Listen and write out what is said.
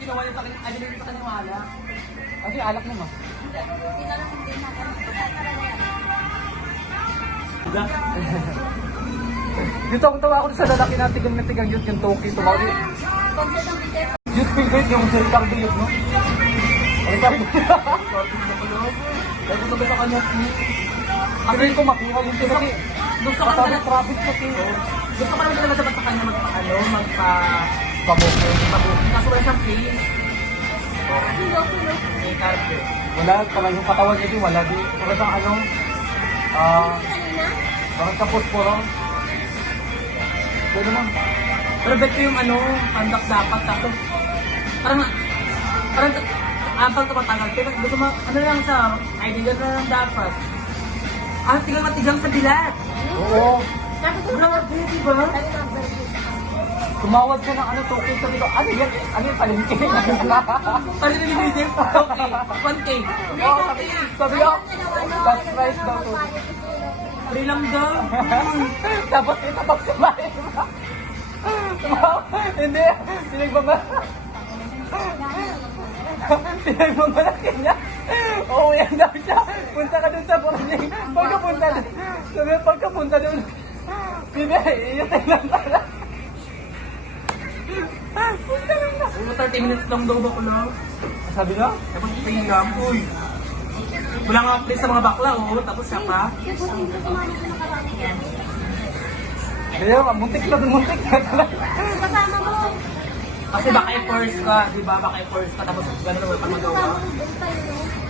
ginawa niya sa kanya, ay binigay sa kanya yung alak. Kasi alak naman. Hindi na lang hindi na. Dito akong tawa ako sa lalaki na tigang yun, yung Toki, tumawag yun. Concert ang details. Youth favorite yung sa Ricardo yun, no? Ricardo. Lagi ko ba sa kanya? Kasi ko makuha yung kasi gusto ko na traffic kasi. Gusto ko naman talaga dapat sa kanya magpa-pabukin. Kaso wala siyang face. Sino? May carpet. Wala, kamay yung katawan niya din, wala din. Wala siyang Kanina? bakit ka posporo? Gano'n lang. Pero bet ko yung pandak dapat. Kaso, parang ampang tumatagal. Pero gusto mo, lang sa ID na lang dapat. Tigang matigang sa bilat. Oo. Sabi ko, Grabe, diba? sabi ko, birthday sa kanya. Tumawag ka ng token sabi ko, ano yan? Ano yung palengke? Palengke ni Jim? Okay, 1K. Oo, sabi ko, last price daw to. Free lang daw. Tapos ito pag sumahin mo. Hindi, pinagmamalaki niya. Oo, yan daw siya. Punta ka dun sa Borneo. Pagkapunta dun, yun lang pala. Punta lang na. 30 minutes lang daw bakla. Sabi nga? Tapos tingin uy. Wala nga place sa mga bakla, tapos siya pa. Kaya, muntik na. Kasama mo. Kasi baka i-force ka, di ba? Baka i-force ka, tapos gano'n naman pag magawa. Kasama mo doon tayo, no?